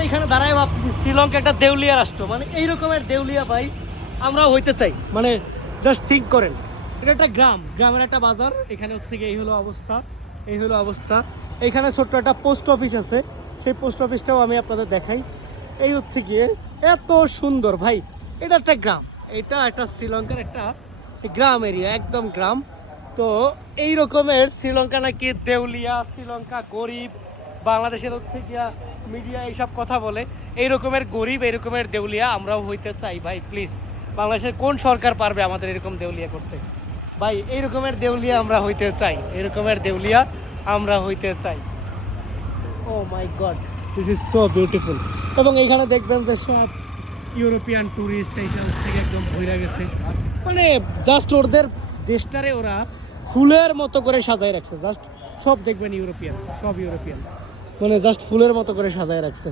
তো এখানে দাঁড়ায় ভাবছি শ্রীলঙ্কা একটা দেউলিয়া রাষ্ট্র, মানে এই রকমের দেউলিয়া ভাই আমরাও হইতে চাই। মানে জাস্ট থিঙ্ক করেন, এটা একটা গ্রামের একটা বাজার, এখানে হচ্ছে কি এই হলো অবস্থা। এখানে ছোট্ট একটা পোস্ট অফিস আছে, সেই পোস্ট অফিসটাও আমি আপনাদের দেখাই। এই হচ্ছে গিয়ে এত সুন্দর ভাই, এটা একটা গ্রাম, এটা একটা শ্রীলঙ্কার একটা গ্রাম এরিয়া, একদম গ্রাম। তো এই রকমের শ্রীলঙ্কা নাকি দেউলিয়া, শ্রীলঙ্কা গরিব, বাংলাদেশের হচ্ছে গিয়া মিডিয়া এইসব কথা বলে, এই রকমের গরিব, এই রকমের দেউলিয়া আমরাও হইতে চাই ভাই। প্লিজ, বাংলাদেশের কোন সরকার পারবে আমাদের এরকম দেউলিয়া করতে ভাই? এই রকমের দেউলিয়া আমরা হইতে চাই, এই রকমের দেউলিয়া আমরা হইতে চাই। Oh my god, this is so beautiful. এবং এইখানে দেখবেন যে সব ইউরোপিয়ান ট্যুরিস্ট এইসব থেকে একদম ভরে গেছে, মানে জাস্ট ওদের দেশটারে ওরা ফুলের মতো করে সাজায় রাখছে। জাস্ট সব দেখবেন ইউরোপিয়ান, মানে জাস্ট ফুলের মতো করে সাজায় রাখছে।